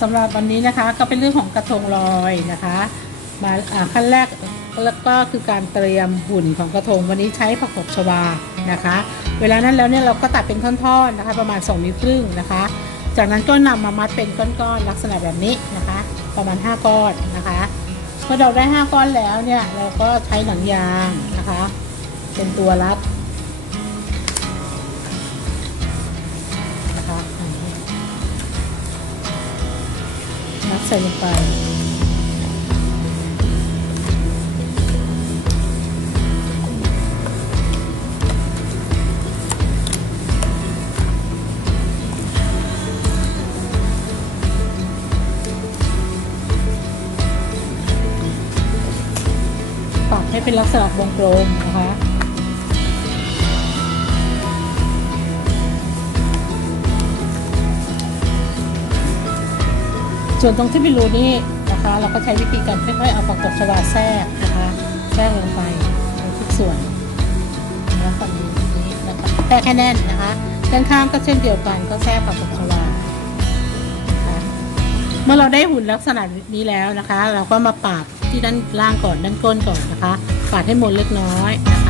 สำหรับวันนี้นะคะก็เป็นเรื่องของกระทงลอยนะคะมาขั้นแรกแล้วก็คือการเตรียมหุ่นของกระทงวันนี้ใช้ผักตบชวานะคะ เวลานั้นแล้วเนี่ยเราก็ตัดเป็นท่อนๆนะคะ ประมาณ2นิ้วครึ่งนะคะ จากนั้นก็นำมามัดเป็นก้อนๆลักษณะแบบนี้นะคะ ประมาณ 5 ก้อนนะคะเมื่อเราได้ 5 ก้อนแล้วเนี่ยเราก็ใช้หนังยางนะคะ เป็นตัวรัด ใส่ลงไปปรับให้เป็นลักษณะวงกลมนะคะ ส่วนตรงที่เป็นรูนี่นะคะ เราก็ใช้วิธีการค่อยๆเอาประกบชวาแทรกนะคะแทรกลงไปในทุกส่วนแล้วฝั่งนี้นะคะแทรกให้แน่นนะคะด้านข้างก็เช่นเดียวกันก็แทรกประกบชวาเมื่อเราได้หุ่นลักษณะนี้แล้วนะคะ เราก็มาปาดที่ด้านล่างก่อนด้านก้นก่อนนะคะ ปาดให้หมดเล็กน้อยนะคะ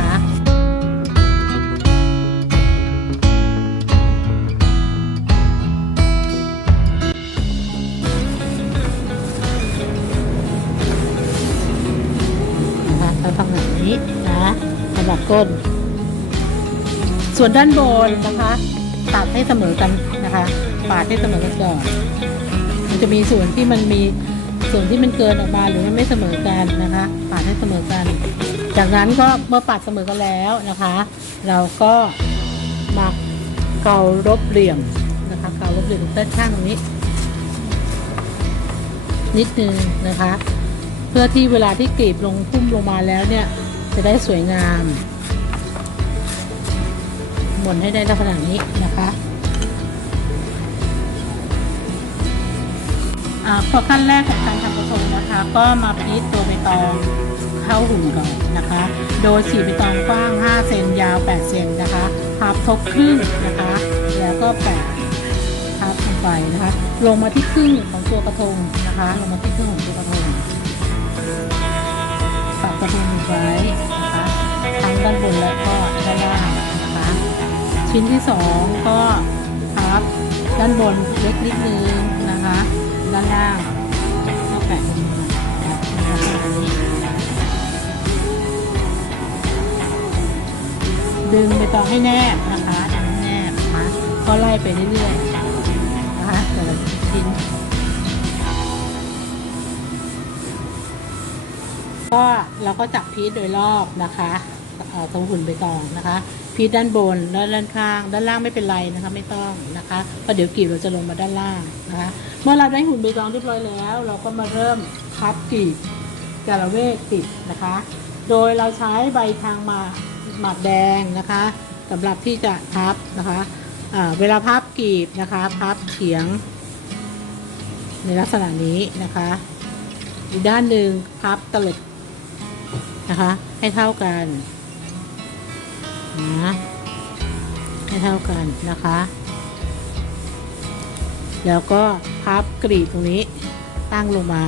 กับก้น ส่วนด้านบนนะคะตัดให้เสมอกันนะคะ ปาดให้เสมอกันก่อนมันจะมีส่วนที่มันมีส่วนที่มันเกินออกมาหรือมันไม่เสมอกันนะคะ ปาดให้เสมอกัน จากนั้นก็เมื่อปาดเสมอกันแล้วนะคะ เราก็มาเการบเหลี่ยมนะคะเการบเหลี่ยมด้านข้างตรงนี้ นิดนึงนะคะ เพื่อที่เวลาที่กรีบลงพุ่มลงมาแล้วเนี่ย จะได้สวยงามหมุนให้ได้ลักษณะนี้นะคะอาพอขั้นแรกของการทำกระทงนะคะ ก็มาพีทตัวใบตองเข้าหุ่นก่อนนะคะ โดยฉีใบตองกว้าง 5 เซนยาว 8 เซนนะคะพับทบครึ่งนะคะ แล้วก็แปะพับลงไปนะคะ ลงมาที่ครึ่งของตัวกระทงนะคะ ลงมาที่ครึ่งของตัวกระทง กระทงไว้นะคะทั้งด้านบนและก็ด้านล่างนะคะชิ้นที่สองก็พับด้านบนเล็กนิดนึงนะคะด้านล่างก็แปะลงมานะคะแบบนี้ดึงไปต่อให้แนบนะคะแนบนะคะก็ไล่ไปเรื่อยๆนะคะแต่ละชิ้น ก็เราก็จับพีทโดยรอบนะคะเอ่อตรงหุ่นใบตองนะคะ พีทด้านบนและด้านข้าง ด้านล่างไม่เป็นไรนะคะ ไม่ต้องนะคะเพราะเดี๋ยวกรีบเราจะลงมาด้านล่างนะคะ เมื่อเราได้หุ่นใบตองเรียบร้อยแล้ว เราก็มาเริ่มพับกรีบกระเวกติดนะคะ โดยเราใช้ใบทางมาหมากแดงนะคะสำหรับที่จะพับนะคะเวลาพับกรีบนะคะพับเฉียง ในลักษณะนี้นะคะ อีกด้านหนึ่งพับตลบ นะคะ ให้เท่ากันนะให้เท่ากันนะคะ แล้วก็พับกรีดตรงนี้ตั้งลงมา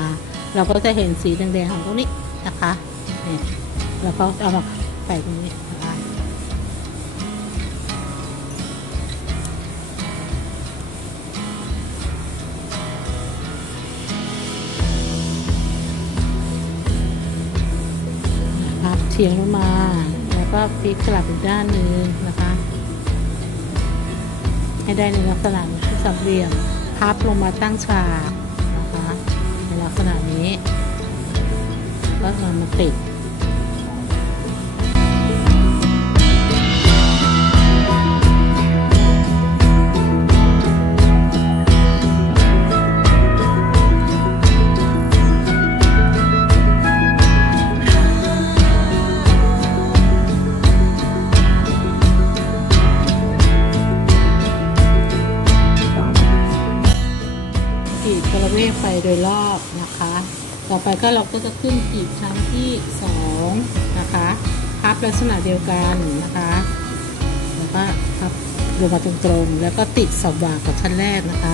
เราก็จะเห็นสีแดงๆของตรงนี้นะคะนี่แล้วก็เอามาใส่ตรงนี้ เฉียงลงมา แล้วก็พลิกกลับอีกด้านหนึ่งนะคะ ให้ได้ในลักษณะที่สามเหลี่ยมพับลงมาตั้งฉากนะคะในลักษณะนี้ก็นำมาติด โดยรอบนะคะ ต่อไปก็เราก็จะขึ้นกรีดชั้นที่สองนะคะพับลักษณะเดียวกันนะคะแล้วก็พับลงมาตรงๆแล้วก็ติดสว่างกับชั้นแรกนะคะ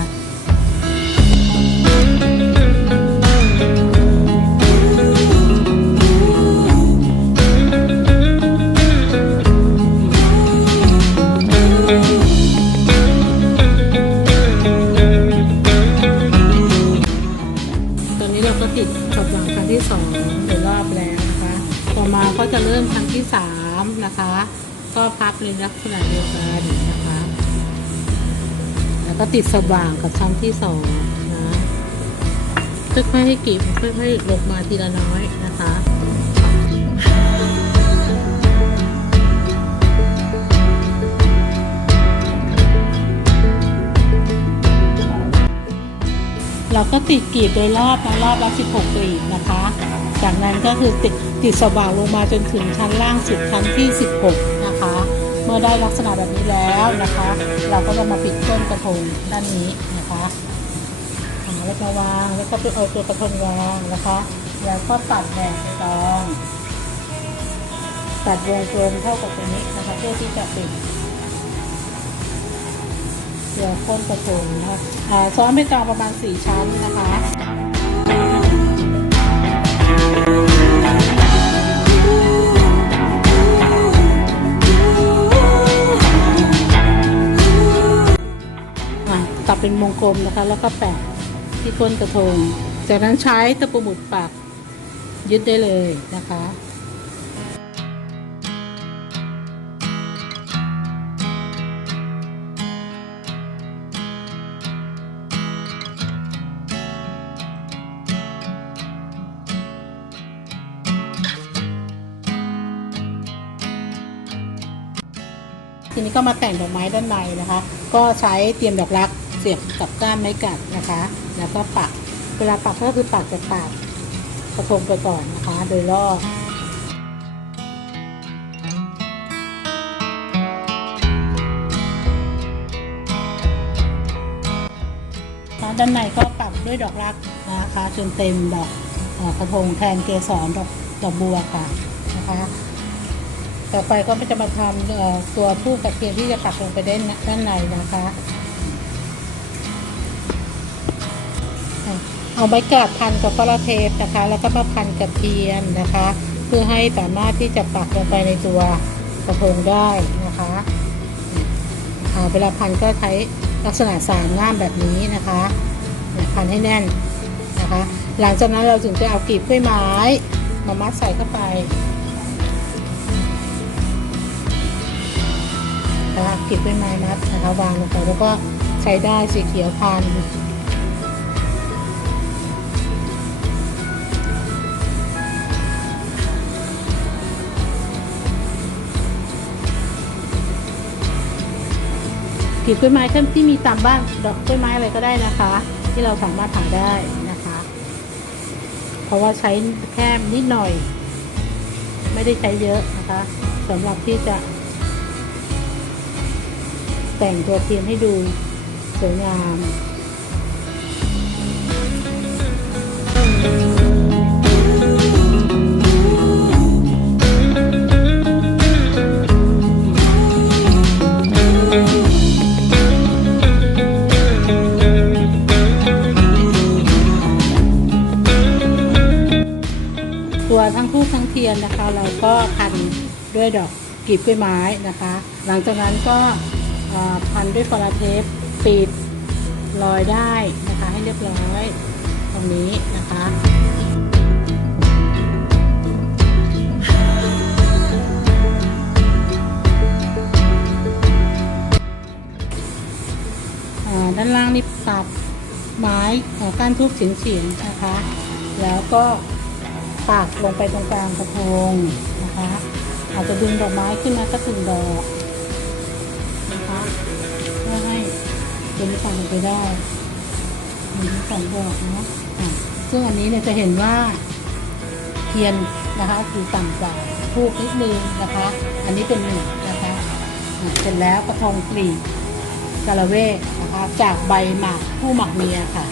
ที่สองโดยรอบแล้วนะคะ ต่อมาก็จะเริ่มครั้งที่สามนะคะ ก็พับในลักษณะเดียวกันนะคะ แล้วก็ติดสว่างกับชั้งที่สองนะค่อยๆให้กรีบค่อยๆลงมาทีละน้อยนะคะ เราก็ติดกีบโดยรอบนะรอบละ16กรีบนะคะ จากนั้นก็คือติดติดสว่างลงมาจนถึงชั้นล่างสุดชั้นที่ 16 นะคะ เมื่อได้ลักษณะแบบนี้แล้วนะคะ เราก็จะมาปิดต้นกระทงด้านนี้นะคะอ่าแล้วก็วางแล้วก็ไปเอาตัวกระทงวางนะคะ แล้วก็ตัดแบ่งตอง ตัดวงกลมเท่ากับตรงนี้นะคะเพื่อที่จะปิด เดี๋ยวข้นกระทงนะคะซ้อมไปตองประมาณ 4 ชั้นนะคะตัดเป็นวงกลมนะคะ แล้วก็แปะที่ก้นกระทง จากนั้นใช้ตะปูหมุดปากยึดได้เลยนะคะ นี้ก็มาแต่งดอกไม้ด้านในนะคะ ก็ใช้เตรียมดอกรักเสียบกับก้านไม้กัดนะคะ แล้วก็ปักเวลาปักก็คือปักจากปากกระทงไปก่อนนะคะ โดยรอบด้านในก็ปักด้วยดอกรักนะคะจนเต็มดอกกระทงแทนเกสรดอกดอกบัวค่ะนะคะ ต่อไปก็จะมาทำตัวผู้กับเทียมที่จะปักลงไปด้านด้านในนะคะเอาไม้กาดพันกับฟลาเทปนะคะ แล้วก็มาพันกับเทียมนะคะ เพื่อให้สามารถที่จะปักลงไปในตัวกระทงได้นะคะเวลาพันก็ใช้ลักษณะสามง่ามแบบนี้นะคะพันให้แน่นนะคะ หลังจากนั้นเราถึงจะเอากลีบกล้วยไม้มามัดใส่เข้าไป นะคะเก็บด้วยไม้มัดนะคะวางลงไปแล้วก็ใช้ได้สีเขียวพันกลีบกล้วยไม้ที่มีตามบ้านดอกกล้วยไม้อะไรก็ได้นะคะ ที่เราสามารถหาได้นะคะ เพราะว่าใช้แค่นิดหน่อย ไม่ได้ใช้เยอะนะคะสำหรับที่จะ แต่งตัวเทียมให้ดูสวยงามตัวทั้งทูบทั้งเทียนนะคะ เราก็พันด้วยดอกกลีบกล้วยไม้นะคะ หลังจากนั้นก็ พันด้วยฟอราเทปปิดรอยได้นะคะให้เรียบร้อยตรงนี้นะคะด้านล่างนี่ตัดไม้เอ่อก้านทูบเฉียงๆนะคะ แล้วก็ปักลงไปตรงกลางกระทงนะคะ อาจจะดึงดอกไม้ขึ้นมาสักถึงดอก เป็นปักลงไปได้หนึ่งสองดอกเนาะซึ่งอันนี้เนี่ยจะเห็นว่าเทียนนะคะอยู่ต่ำกว่าทูบนิดนึงนะคะ อันนี้เป็นหนึ่งนะคะเสร็จแล้วกระทงกลีกาละเวกนะคะ จากใบหมากผู้หมักเมียค่ะ